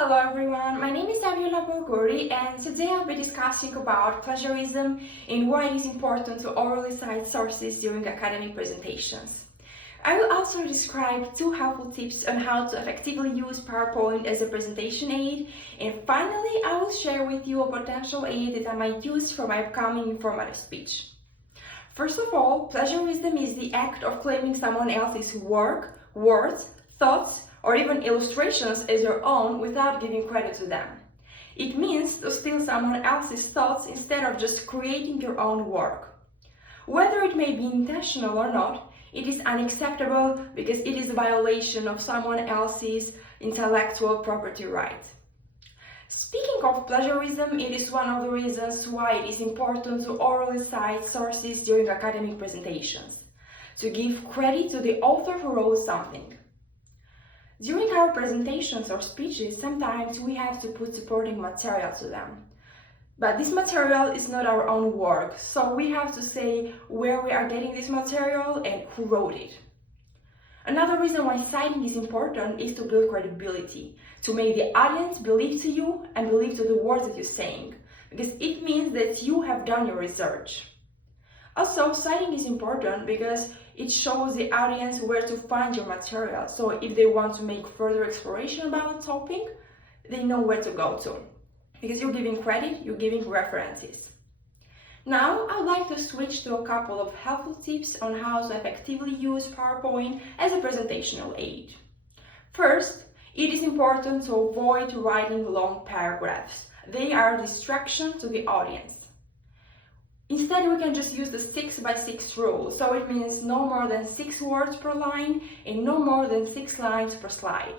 Hello everyone, my name is Arviola Bollguri and today I'll be discussing about plagiarism and why it is important to orally cite sources during academic presentations. I will also describe 2 helpful tips on how to effectively use PowerPoint as a presentation aid, and finally I will share with you a potential aid that I might use for my upcoming informative speech. First of all, plagiarism is the act of claiming someone else's work, words, thoughts, or even illustrations as your own without giving credit to them. It means to steal someone else's thoughts instead of just creating your own work. Whether it may be intentional or not, it is unacceptable because it is a violation of someone else's intellectual property right. Speaking of plagiarism, it is one of the reasons why it is important to orally cite sources during academic presentations, to give credit to the author who wrote something. During our presentations or speeches, sometimes we have to put supporting material to them. But this material is not our own work, so we have to say where we are getting this material and who wrote it. Another reason why citing is important is to build credibility, to make the audience believe to you and believe to the words that you're saying, because it means that you have done your research. Also, citing is important because it shows the audience where to find your material. So if they want to make further exploration about the topic, they know where to go to. Because you're giving credit, you're giving references. Now, I'd like to switch to a couple of helpful tips on how to effectively use PowerPoint as a presentational aid. First, it is important to avoid writing long paragraphs. They are a distraction to the audience. Instead, we can just use the 6x6 rule, so it means no more than 6 words per line and no more than 6 lines per slide.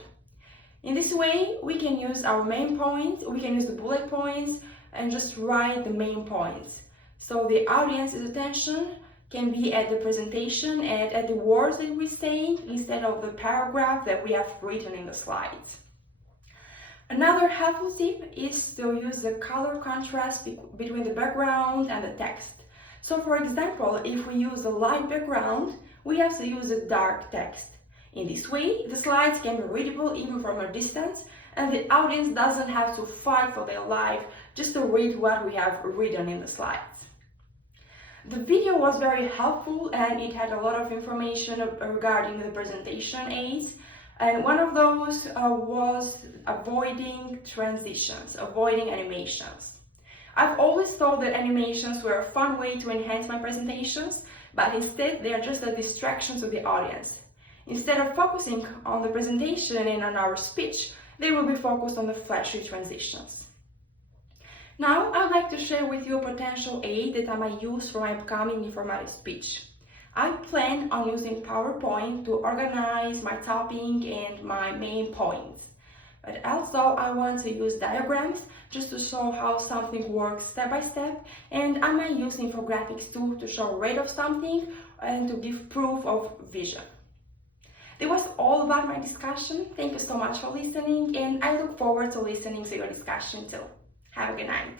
In this way, we can use our main points, we can use the bullet points and just write the main points. So the audience's attention can be at the presentation and at the words that we're saying instead of the paragraph that we have written in the slides. Another helpful tip is to use the color contrast between the background and the text. So for example, if we use a light background, we have to use a dark text. In this way, the slides can be readable even from a distance, and the audience doesn't have to fight for their life just to read what we have written in the slides. The video was very helpful and it had a lot of information regarding the presentation aids. And one of those was avoiding transitions, avoiding animations. I've always thought that animations were a fun way to enhance my presentations, but instead they are just a distraction to the audience. Instead of focusing on the presentation and on our speech, they will be focused on the flashy transitions. Now, I'd like to share with you a potential aid that I might use for my upcoming informative speech. I plan on using PowerPoint to organize my topic and my main points. But also I want to use diagrams just to show how something works step by step, and I might use infographics too to show rate of something and to give proof of vision. That was all about my discussion. Thank you so much for listening, and I look forward to listening to your discussion too. Have a good night.